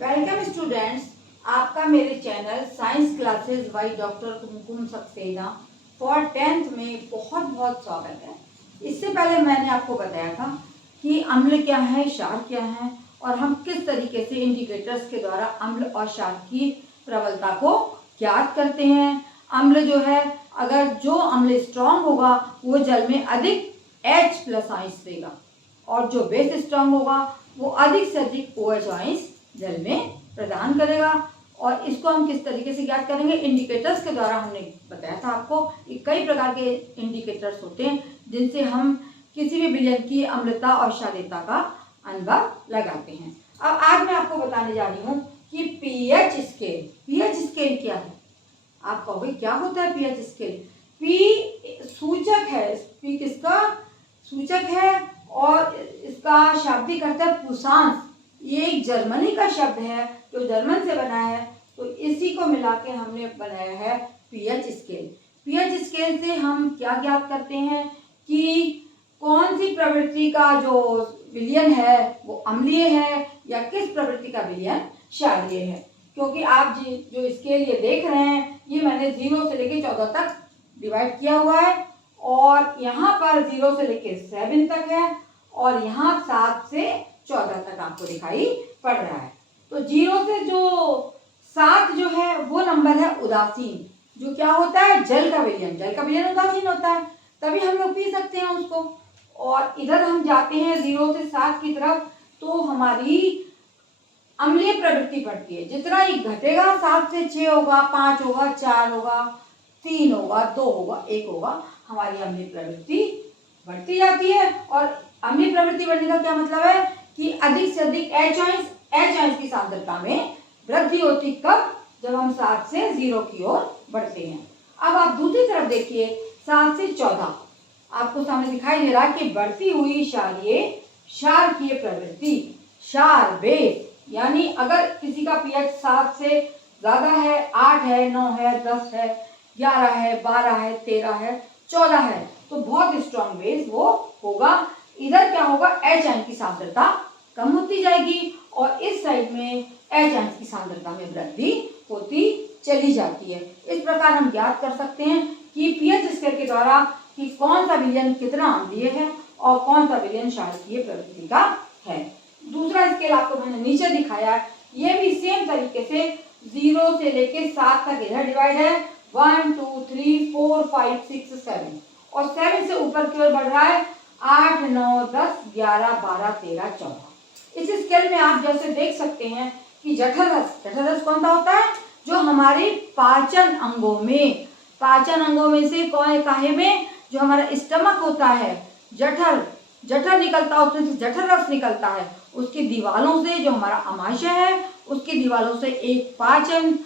Welcome students, आपका मेरे channel science classes by doctor Kumkum Saxena for 10th में बहुत बहुत स्वागत है। इससे पहले मैंने आपको बताया था कि अम्ल क्या है, क्षार क्या है और हम किस तरीके से इंडिकेटर्स के द्वारा अम्ल और क्षार की प्रबलता को ज्ञात करते हैं। अम्ल जो है, अगर जो अम्ल स्ट्रांग होगा वो जल में अधिक H+ आयंस देगा और जो बेस स्ट्रांग होगा वो अधिक से अधिक OH आयंस जल में प्रदान करेगा। और इसको हम किस तरीके से ज्ञात करेंगे, इंडिकेटर्स के द्वारा। हमने बताया था आपको कि कई प्रकार के इंडिकेटर्स होते हैं जिनसे हम किसी भी विलयन की अम्लता और क्षारीयता का अनुभव लगाते हैं। अब आज मैं आपको बताने जा रही हूँ कि पीएच स्केल। पीएच स्केल क्या है? आप कहोगे क्या होता है पीएच स्केल? पी सूचक है। पी किसका सूचक है और इसका शाब्दिक अर्थ है पुरुषांश। ये एक जर्मनी का शब्द है जो जर्मन से बना है, तो इसी को मिला के हमने बनाया है पीएच स्केल। पीएच स्केल से हम क्या ज्ञात करते हैं कि कौन सी प्रवृत्ति का जो विलयन है वो अम्लीय है या किस प्रवृत्ति का विलयन क्षारीय है। क्योंकि आप जो स्केल ये देख रहे हैं, ये मैंने 0 से लेकर 14 तक डिवाइड किया हुआ है और यहाँ पर 0 से लेकर 7 तक है और यहाँ 7 से 14 तक आपको दिखाई पड़ रहा है। तो 0 से जो 7 जो है वो नंबर है उदासीन, जो क्या होता है, जल का विलयन। जल का विलयन उदासीन होता है, तभी हम लोग पी सकते हैं उसको। और इधर हम जाते हैं 0 से 7 की तरफ, तो हमारी अम्लीय प्रवृत्ति बढ़ती है। जितना ही घटेगा, 7 से 6 होगा, 5 होगा, 4 होगा, 3 होगा, 2 होगा, 1 होगा, हमारी अम्लीय प्रवृत्ति बढ़ती जाती है। और अम्लीय प्रवृत्ति बढ़ने का क्या मतलब है कि अधिक से अधिक H आयंस की सांद्रता में वृद्धि होती। कब? जब हम 7 से 0 की ओर बढ़ते हैं। अब आप दूसरी तरफ देखिए, 7 से 14 आपको सामने दिखाई दे रहा है कि बढ़ती हुई क्षारकीय प्रवृत्ति। क्षार बेस, यानी अगर किसी का पीएच 7 से ज्यादा है, 8 है, 9 है, 10 है, 11 है, 12 है, 13 है, 14 है, तो बहुत स्ट्रॉन्ग बेस वो होगा। इधर क्या होगा, H आयन की सांद्रता कम होती जाएगी और इस साइड में H आयन की सांद्रता में वृद्धि होती चली जाती है। इस प्रकार हम ज्ञात कर सकते हैं कि पीएच स्केल के द्वारा कि कौन सा विलयन कितना अम्लीय है और कौन सा विलयन क्षारीय प्रवृत्ति का है। दूसरा स्केल आपको मैंने नीचे दिखाया है, ये भी सेम तरीके से 0 से लेके 7 तक इधर डिवाइड है। 1 2 3 4 5 6 7 और 7 से ऊपर की ओर बढ़ रहा है 8 9 10 11 12 13 14। इस स्केल में आप जैसे देख सकते हैं कि जठर रस कौन सा होता है, जो हमारे पाचन अंगों में से कौन काहे में, जो हमारा स्टमक होता है, जठर निकलता है, उसमें से जठर रस निकलता है। उसकी दीवारों से, जो हमारा अमाशय है, उसकी दीवारों से एक पाचन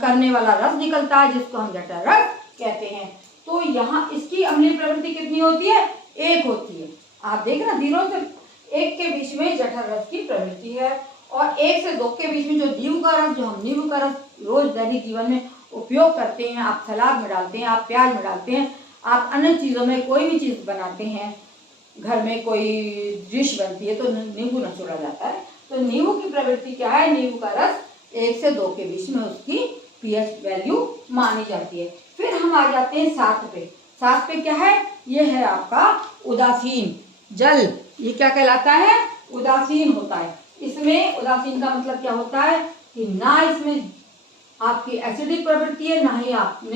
करने वाला रस निकलता है जिसको हम जठर रस कहते हैं। तो यहाँ इसकी अम्लीय प्रवृत्ति कितनी होती है? 1 होती है। आप देख ना, 0 से 1 के बीच में जठर रस की प्रवृत्ति है और 1 से 2 के बीच में जो नींबू का रस, जो हम नींबू का रस रोज दैनिक जीवन में उपयोग करते हैं, आप सलाद में डालते हैं, आप प्याज में डालते हैं, आप अन्य चीज़ों में कोई भी चीज़ बनाते हैं, घर में कोई डिश बनती है तो नींबू निचोड़ा जाता है। तो नींबू की प्रवृत्ति क्या है, नींबू का रस 1 से 2 के बीच में उसकी पीएच वैल्यू मानी जाती है। फिर हम आ जाते हैं 7 पे। 7 पे क्या है, ये है आपका उदासीन जल। ये क्या कहलाता है, उदासीन होता है। इसमें उदासीन का मतलब क्या होता है कि ना इसमें आपकी एसिडिक प्रवृत्ति है, ना ही आपकी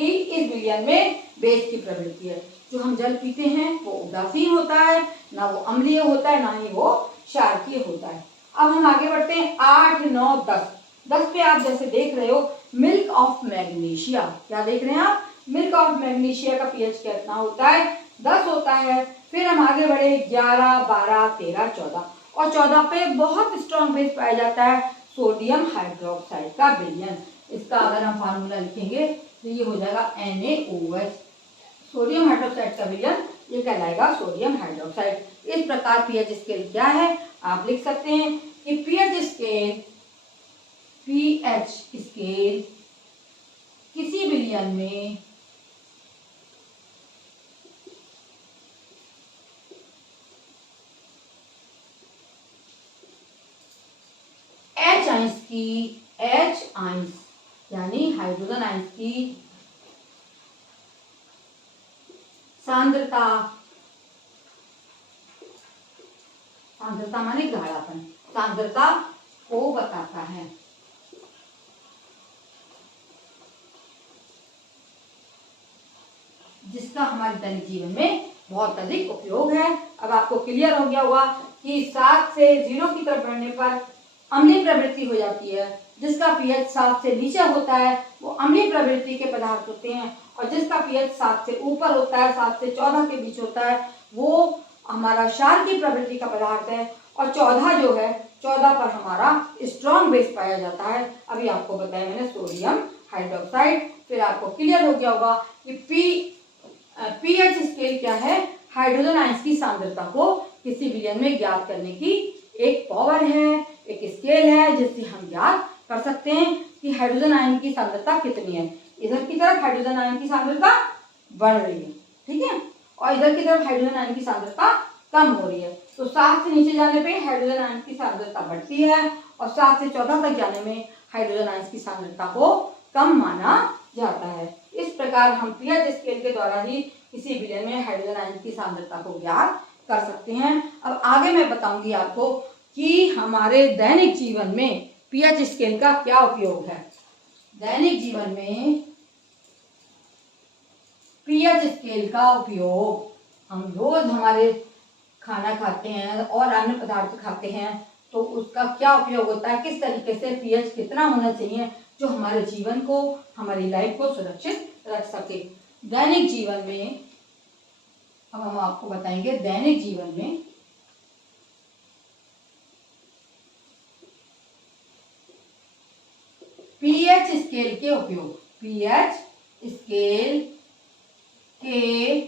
इस विलयन में बेस की प्रवृत्ति है। जो हम जल पीते हैं वो उदासीन होता है, ना वो अम्लीय होता है, ना ही वो क्षारकीय होता है। अब हम आगे बढ़ते हैं 8 9 10। 10 पे आप जैसे देख रहे हो, मिल्क ऑफ मैग्नीशिया। क्या देख रहे हैं आप? मिल्क ऑफ मैग्नीशिया का पीएच कितना होता है? 10 होता है। फिर हम आगे बढ़े 11 12 13 14 और 14 पे बहुत स्ट्रॉन्ग बेस पाया जाता है, सोडियम हाइड्रोक्साइड का विलयन। इसका अगर हम फार्मूला लिखेंगे तो ये हो जाएगा NaOH। सोडियम हाइड्रोक्साइड का विलयन ये कहलाएगा सोडियम हाइड्रोक्साइड। इस प्रकार पीएच स्केल क्या है, आप लिख सकते हैं कि पीएच स्केल किसी विलयन में आइंस की H आइंस यानी हाइड्रोजन आइंस की सांद्रता, सांद्रता माने गाढ़ापन, सांद्रता को बताता है। जिसका हमारे दैनिक जीवन में बहुत अधिक उपयोग है। अब आपको क्लियर हो गया होगा कि 7 से 0 की तरफ बढ़ने पर अम्लीय प्रवृत्ति हो जाती है। जिसका पीएच 7 से नीचे होता है वो अम्लीय प्रवृत्ति के पदार्थ होते हैं, और जिसका पीएच 7 से ऊपर होता है, 7 से 14 के बीच होता है, वो हमारा क्षार की प्रवृत्ति का पदार्थ है। और 14 जो है, 14 पर हमारा स्ट्रॉन्ग बेस पाया जाता है। अभी आपको बताया मैंने सोडियम हाइड्रोक्साइड। फिर आपको क्लियर हो गया होगा कि पीएच स्केल क्या है, हाइड्रोजन आयंस की सांद्रता को किसी विलयन में ज्ञात करने की एक पावर है, एक स्केल है, जिससे हम ज्ञात कर सकते हैं कि हाइड्रोजन आयन की सांद्रता कितनी है। इधर की तरफ हाइड्रोजन आयन की सांद्रता बढ़ रही है, ठीक है, और इधर की तरफ हाइड्रोजन आयन की सांद्रता कम हो रही है। तो 7 से नीचे जाने पे हाइड्रोजन आयन की सांद्रता बढ़ती है, और 7 से 14 तक जाने में हाइड्रोजन आयन की सांद्रता को कम माना जाता है। इस प्रकार हम पीएच स्केल के द्वारा ही किसी विलयन में हाइड्रोजन आयन की सांद्रता को ज्ञात कर सकते हैं। अब आगे मैं बताऊंगी आपको कि हमारे दैनिक जीवन में पीएच स्केल का क्या उपयोग है। दैनिक जीवन में पीएच स्केल का उपयोग, हम रोज हमारे खाना खाते हैं और अन्य पदार्थ खाते हैं, तो उसका क्या उपयोग होता है, किस तरीके से पीएच कितना होना चाहिए जो हमारे जीवन को, हमारी लाइफ को सुरक्षित रख सके। दैनिक जीवन में अब हम आपको बताएंगे दैनिक जीवन में पीएच स्केल के उपयोग। पीएच स्केल के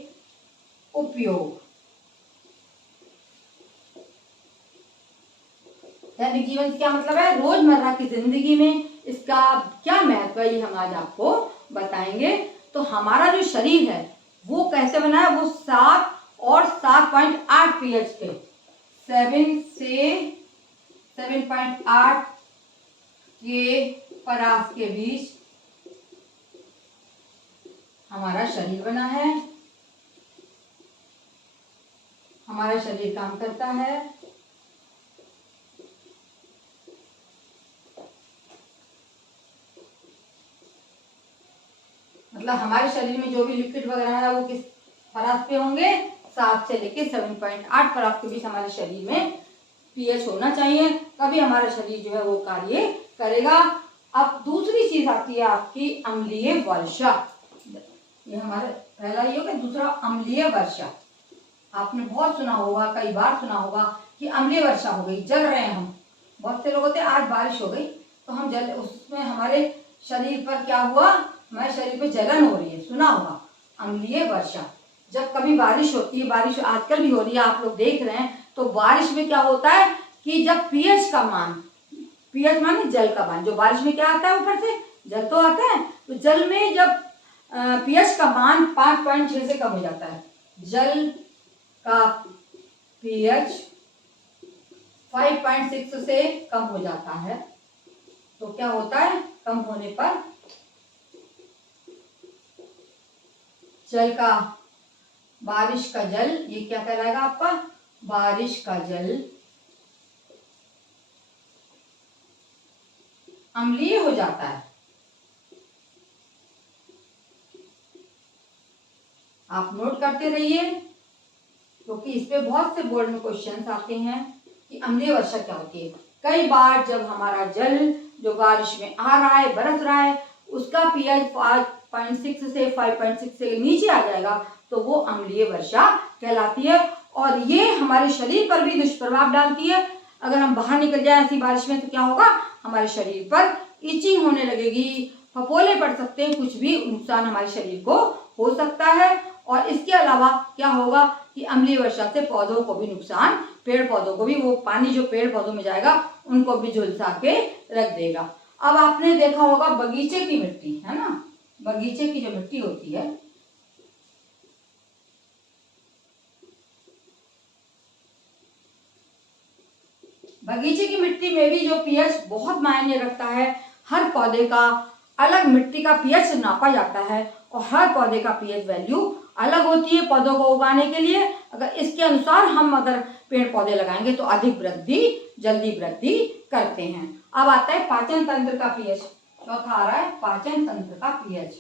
उपयोग दैनिक जीवन से क्या मतलब है, रोजमर्रा की जिंदगी में इसका क्या महत्व है, ये हम आज आपको बताएंगे। तो हमारा जो शरीर है वो कैसे बना है, वो 7 और 7.8 पीएच के 7 से 7.8 के परास के बीच हमारा शरीर बना है। हमारा शरीर काम करता है मतलब हमारे शरीर में जो भी लिक्विड वगैरह है वो किस परास पे होंगे, 7 से लेके 7.8 परास के बीच हमारे शरीर में पीएच होना चाहिए, तभी हमारा शरीर जो है वो कार्य करेगा। अब दूसरी चीज आती है आपकी अम्लीय वर्षा। ये हमारा पहला ये हो गया। दूसरा अम्लीय वर्षा, आपने बहुत सुना होगा, कई बार सुना होगा कि अम्लीय वर्षा हो गई, जल रहे हैं हम। बहुत से लोग होते हैं आज बारिश हो गई तो हम जल, उसमें हमारे शरीर पर क्या हुआ, हमारे शरीर पे जलन हो रही है, सुना होगा अम्लीय वर्षा। जब कभी बारिश होती है, बारिश आजकल भी हो रही है, आप लोग देख रहे हैं, तो बारिश में क्या होता है कि जब पीएच का मान, पीएच माने जल का मान, जो बारिश में क्या आता है ऊपर से जल तो आता है, तो जल में जब पीएच का मान 5.6 से कम हो जाता है, जल का पीएच 5.6 से कम हो जाता है, तो क्या होता है, कम होने पर जल का, बारिश का जल, ये क्या कहलाएगा आपका, बारिश का जल अम्लीय हो जाता है। आप नोट करते रहिए क्योंकि इस पे बहुत से बोर्ड में क्वेश्चंस आते हैं कि अम्लीय वर्षा क्या होती है। कई बार जब हमारा जल जो बारिश में आ रहा है, बरस रहा है, उसका पीएच 5.6 से 5.6 से नीचे आ जाएगा तो वो अम्लीय वर्षा कहलाती है, और ये हमारे शरीर पर भी दुष्प्रभाव डालती है। अगर हम बाहर निकल जाए ऐसी बारिश में तो क्या होगा, हमारे शरीर पर इचिंग होने लगेगी, फफोले पड़ सकते हैं, कुछ भी नुकसान हमारे शरीर को हो सकता है। और इसके अलावा क्या होगा कि अम्लीय वर्षा से पौधों को भी नुकसान, पेड़ पौधों को भी, वो पानी जो पेड़ पौधों में जाएगा उनको भी झुलसा के रख देगा। अब आपने देखा होगा बगीचे की मिट्टी, है ना, बगीचे की जो मिट्टी होती है, बगीचे की मिट्टी में भी जो पीएच बहुत मायने रखता है। हर पौधे का अलग मिट्टी का पीएच नापा जाता है और हर पौधे का पीएच वैल्यू अलग होती है पौधों को उगाने के लिए। अगर इसके अनुसार हम अगर पेड़ पौधे लगाएंगे तो अधिक वृद्धि, जल्दी वृद्धि करते हैं। अब आता है पाचन तंत्र का पीएच। चौथा आ रहा है पाचन तंत्र का पीएच।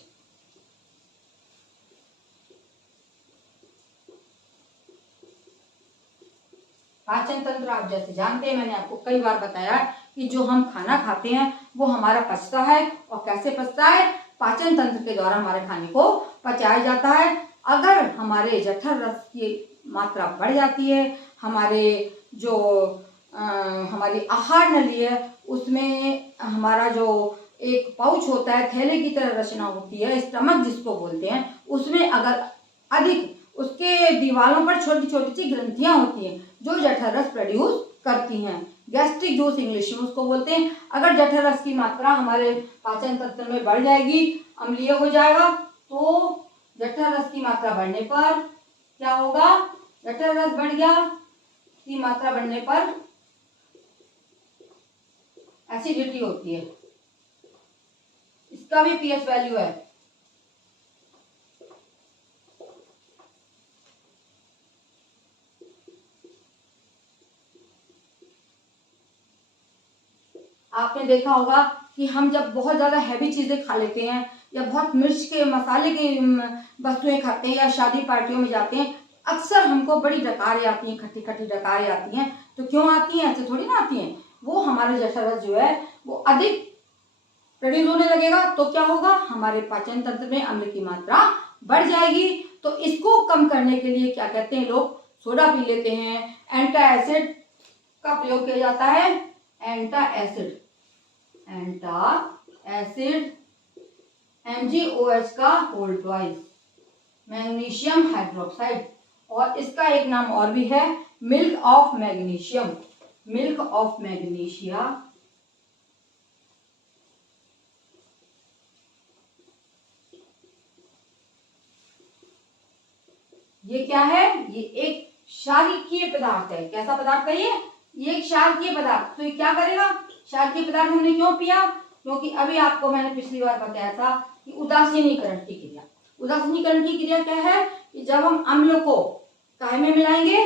पाचन तंत्र आप जैसे जानते हैं, मैंने आपको कई बार बताया कि जो हम खाना खाते हैं वो हमारा पचता है। और कैसे पचता है? पाचन तंत्र के द्वारा हमारे खाने को पचाया जाता है। अगर हमारे जठर रस की मात्रा बढ़ जाती है, हमारे जो हमारी आहार नली है उसमें हमारा जो एक पाउच होता है, थैले की तरह रचना होती है, स्टमक जिसको बोलते हैं, उसमें अगर अधिक उसके दीवारों पर छोटी छोटी सी ग्रंथियां होती हैं जो जठर रस प्रोड्यूस करती हैं। गैस्ट्रिक जूस इंग्लिश में उसको बोलते हैं। अगर जठर रस की मात्रा हमारे पाचन तंत्र में बढ़ जाएगी, अम्लीय हो जाएगा, तो जठर रस की मात्रा बढ़ने पर क्या होगा? जठर रस बढ़ गया की मात्रा बढ़ने पर एसिडिटी होती है। इसका भी पीएच वैल्यू है। आपने देखा होगा कि हम जब बहुत ज्यादा हैवी चीजें खा लेते हैं या बहुत मिर्च के मसाले की वस्तुएं खाते हैं या शादी पार्टियों में जाते हैं, अक्सर हमको बड़ी डकारें आती हैं, खट्टी खट्टी डकारें आती हैं। तो क्यों आती हैं? ऐसे थोड़ी ना आती हैं। वो हमारा जठर रस जो है वो अधिक प्रोड्यूस होने लगेगा तो क्या होगा? हमारे पाचन तंत्र में अम्ल की मात्रा बढ़ जाएगी। तो इसको कम करने के लिए क्या कहते हैं लोग? सोडा पी लेते हैं। एंटा एसिड का प्रयोग किया जाता है। एंटा एसिड MgOH का होल ट्वाइस, मैग्नीशियम हाइड्रोक्साइड। और इसका एक नाम और भी है, milk of magnesium, milk of magnesia. ये क्या है? ये एक क्षारीय पदार्थ है। कैसा पदार्थ है ये एक क्षारीय पदार्थ। तो ये क्या करेगा? क्षारीय पदार्थ हमने क्यों पिया? क्योंकि अभी आपको मैंने पिछली बार बताया था कि उदासीनीकरण की क्रिया। उदासीनीकरण की क्रिया क्या है? कि जब हम अम्ल को काहे में मिलाएंगे,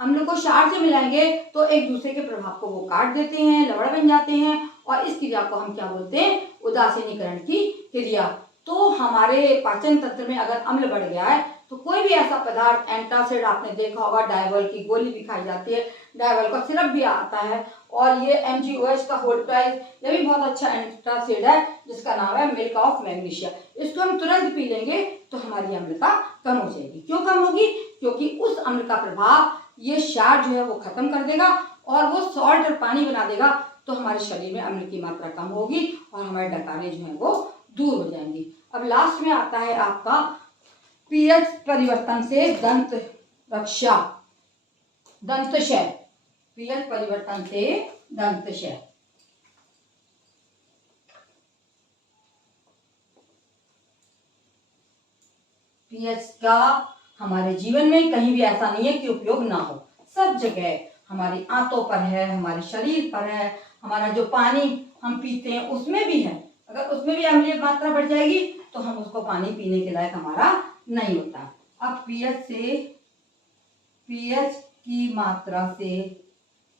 अम्ल को क्षार से मिलाएंगे तो एक दूसरे के प्रभाव को वो काट देते हैं, लवण बन जाते हैं। और इस क्रिया को हम क्या बोलते हैं? उदासीनीकरण की क्रिया। तो हमारे पाचन तंत्र में अगर अम्ल बढ़ गया है तो कोई भी ऐसा पदार्थ, एंटासिड आपने देखा होगा, डायवल की गोली भी खाई जाती है, डायवल का सिरप भी आता है। और ये MgOH का होल ट्वाइस, ये भी बहुत अच्छा एंटासिड है जिसका नाम है मिल्क ऑफ मैग्नीशिया। इसको हम तुरंत पी लेंगे तो हमारी अम्लता कम हो जाएगी। क्यों कम होगी? क्योंकि उस अम्ल का प्रभाव ये क्षार जो है वो खत्म कर देगा और वो सॉल्ट और पानी बना देगा। तो हमारे शरीर में अम्ल की मात्रा कम होगी और हमारे डकारें जो है वो दूर हो जाएंगी। अब लास्ट में आता है आपका पीएच परिवर्तन से दंत रक्षा, दंतशय। पीएच परिवर्तन से दंतशय। पीएच का हमारे जीवन में कहीं भी ऐसा नहीं है कि उपयोग ना हो। सब जगह हमारी आंतों पर है, हमारे शरीर पर है, हमारा जो पानी हम पीते हैं उसमें भी है। अगर उसमें भी अम्लीय मात्रा बढ़ जाएगी तो हम उसको पानी पीने के लायक हमारा नहीं होता। अब पीएच की मात्रा से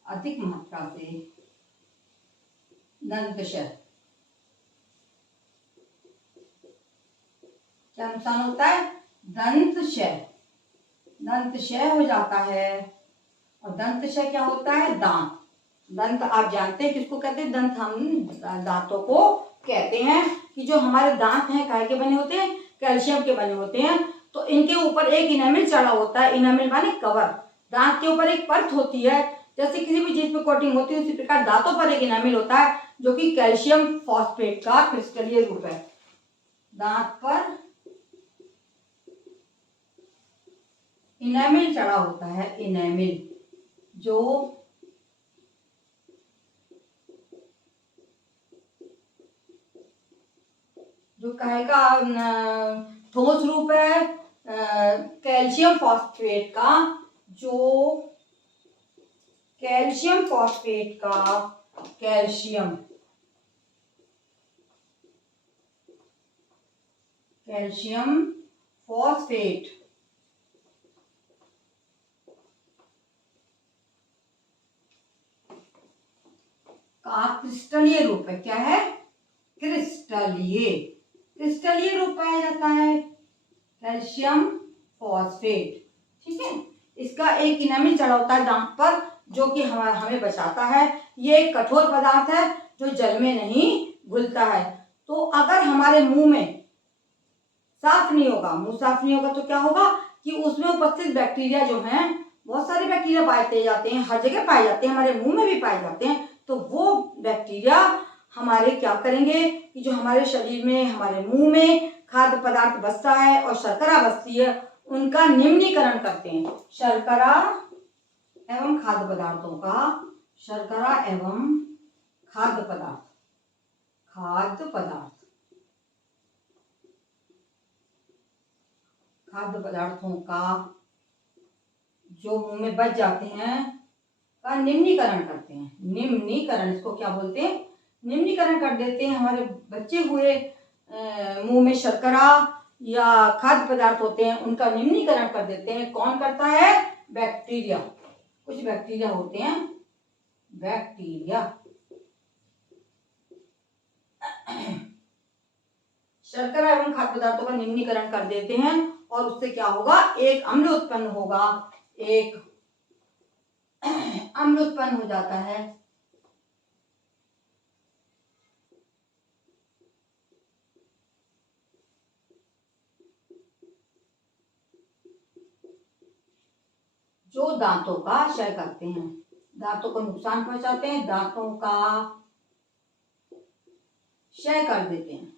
अधिक मात्रा से दंतशय, क्या नुकसान होता है? दंतशय, दंतशय हो जाता है। और दंतशय क्या होता है? दांत। दंत आप जानते हैं किसको कहते हैं? दंत हम दांतों को कहते हैं कि जो हमारे दांत हैं काहे के बने होते हैं? कैल्शियम के बने होते हैं। तो इनके ऊपर एक इनामिल चढ़ा होता है। इनामिल माने कवर। दांत के ऊपर एक परत होती है, जैसे किसी भी चीज पे कोटिंग होती है उसी प्रकार दांतों पर एक इनामिल होता है जो कि कैल्शियम फॉस्फेट का क्रिस्टलीय रूप है। दांत पर इनामिल चढ़ा होता है, इनामिल, जो कहेगा ठोस रूप है कैल्शियम फॉस्फेट का, जो कैल्शियम फॉस्फेट का कैल्शियम फॉस्फेट का क्रिस्टलीय रूप है। क्या है? क्रिस्टलीय रूप पाया जाता है कैल्शियम फॉस्फेट। ठीक है, इसका एक इनामी चढ़ा होता है दांत पर जो कि हमें बचाता है। ये एक कठोर पदार्थ है जो जल में नहीं घुलता है। तो अगर हमारे मुंह में साफ नहीं होगा, मुंह साफ नहीं होगा तो क्या होगा कि उसमें उपस्थित बैक्टीरिया जो हैं, बहुत सारे बैक्टीरिया पाए जाते हैं, हर जगह पाए जाते हैं, हमारे मुंह में भी पाए जाते हैं। तो वो बैक्टीरिया हमारे क्या करेंगे कि जो हमारे शरीर में, हमारे मुंह में खाद्य पदार्थ बसता है और शर्करा बसती है, उनका निम्नीकरण करते हैं। शर्करा एवं खाद्य पदार्थों का, शर्करा एवं खाद्य पदार्थों का जो मुंह में बच जाते हैं का निम्नीकरण करते हैं। निम्नीकरण, इसको क्या बोलते हैं? निम्नीकरण कर देते हैं। हमारे बचे हुए मुंह में शर्करा या खाद्य पदार्थ होते हैं, उनका निम्नीकरण कर देते हैं। कौन करता है? बैक्टीरिया। कुछ बैक्टीरिया होते हैं, बैक्टीरिया शर्करा एवं खाद्य पदार्थों का निम्नीकरण कर देते हैं और उससे क्या होगा? एक अम्ल उत्पन्न होगा, एक अम्ल उत्पन्न हो जाता है। जो दांतों का क्षय करते हैं, दांतों को नुकसान पहुंचाते हैं, दांतों का क्षय कर देते हैं।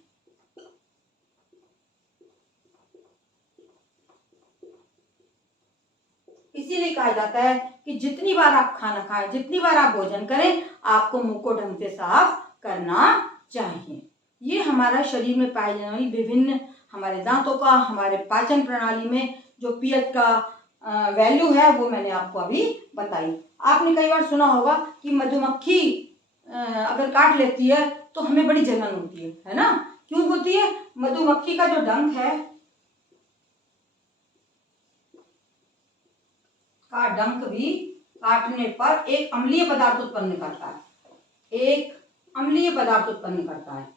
इसीलिए कहा जाता है कि जितनी बार आप खाना खाएं, जितनी बार आप भोजन करें, आपको मुंह को ढंग से साफ करना चाहिए। ये हमारा शरीर में पाए जाने वाली विभिन्न, हमारे दांतों का, हमारे पाचन प्रणाली में जो पीएच का वैल्यू है वो मैंने आपको अभी बताई। आपने कई बार सुना होगा कि मधुमक्खी अगर काट लेती है तो हमें बड़ी जलन होती है ना? क्यों होती है? मधुमक्खी का जो डंक है, का डंक भी काटने पर एक अम्लीय पदार्थ उत्पन्न करता है, एक अम्लीय पदार्थ उत्पन्न करता है।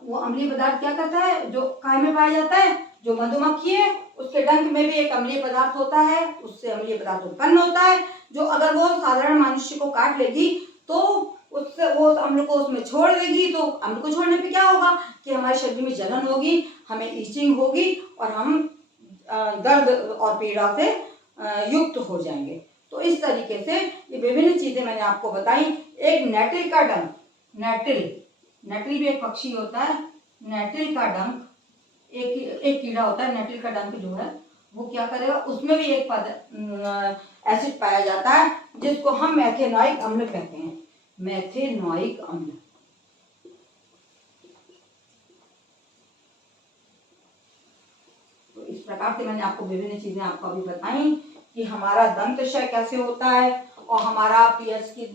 वो अम्लीय पदार्थ क्या करता है? जो काय में पाया जाता है, जो मधुमक्खी है उसके डंक में भी एक अम्लीय पदार्थ होता है, उससे अम्लीय पदार्थ उत्पन्न होता है, जो अगर वो साधारण मनुष्य को काट लेगी तो उससे वो अम्ल को उसमें छोड़ देगी। तो अम्ल को छोड़ने पे क्या होगा कि हमारे शरीर में जलन होगी, हमें ईचिंग होगी और हम दर्द और पीड़ा से युक्त हो जाएंगे। तो इस तरीके से ये विभिन्न चीजें मैंने आपको बताई। एक नेटिल का डंक, नेटिल भी एक पक्षी होता है, नेटिल का डंक एक कीड़ा होता है। नेटिल का डंक जो है वो क्या करेगा, उसमें भी एक एसिड पाया जाता है जिसको हम मेथेनॉइक अम्ल कहते हैं, मेथेनॉइक अम्ल। तो इस प्रकार से मैंने आपको विभिन्न चीजें आपको अभी बताई कि हमारा दंत क्षय कैसे होता है और हमारा पीएच की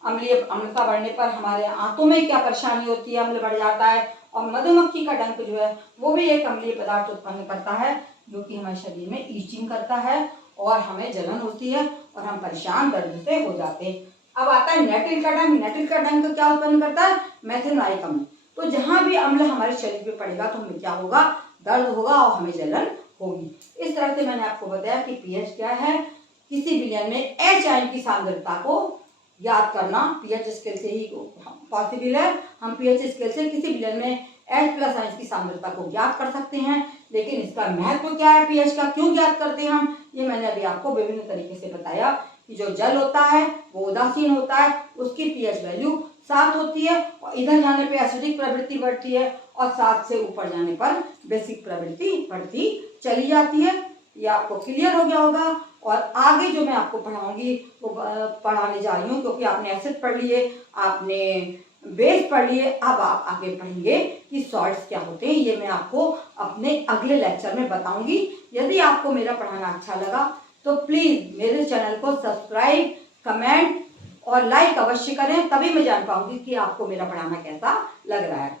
अम्लता बढ़ने पर हमारे आंतों में क्या परेशानी होती है, अम्ल बढ़ जाता है। और मधुमक्खी का डंक जो है वो भी एक अम्लीय पदार्थ उत्पन्न करता है जो कि हमारे शरीर में ईचिंग करता है और हमें जलन होती है और हम परेशान दर्द से हो जाते हैं। अब आता है नेटिल का डंक। नेटिल का डंक क्या उत्पन्न करता है? मेथेनॉइक अम्ल। तो जहां भी अम्ल हमारे शरीर पे पड़ेगा तो हमें क्या होगा? दर्द होगा और हमें जलन होगी। इस तरह से मैंने आपको बताया कि पीएच क्या है। किसी विलयन में एच आयन की सांद्रता को याद करना पीएच स्केल से ही पॉसिबल है। हम पीएच स्केल से किसी विलयन में H+ आयन की सांद्रता को ज्ञात कर सकते हैं। लेकिन इसका महत्व क्या है, पीएच का क्यों ज्ञात करते हैं हम, ये मैंने अभी आपको विभिन्न तरीके से बताया कि जो जल होता है वो उदासीन होता है, उसकी पीएच वैल्यू 7 होती है और इधर जाने पे एसिडिक प्रवृत्ति बढ़ती है और 7 से ऊपर जाने पर बेसिक प्रवृत्ति बढ़ती चली जाती है। ये आपको क्लियर हो गया होगा। और आगे जो मैं आपको पढ़ाऊंगी वो पढ़ाने जा रही हूँ क्योंकि आपने एसिड पढ़ लिए, आपने बेस पढ़ लिए, अब आप आगे पढ़ेंगे कि शॉर्ट्स क्या होते हैं। ये मैं आपको अपने अगले लेक्चर में बताऊंगी। यदि आपको मेरा पढ़ाना अच्छा लगा तो प्लीज़ मेरे चैनल को सब्सक्राइब, कमेंट और लाइक अवश्य करें, तभी मैं जान पाऊंगी कि आपको मेरा पढ़ाना कैसा लग रहा है।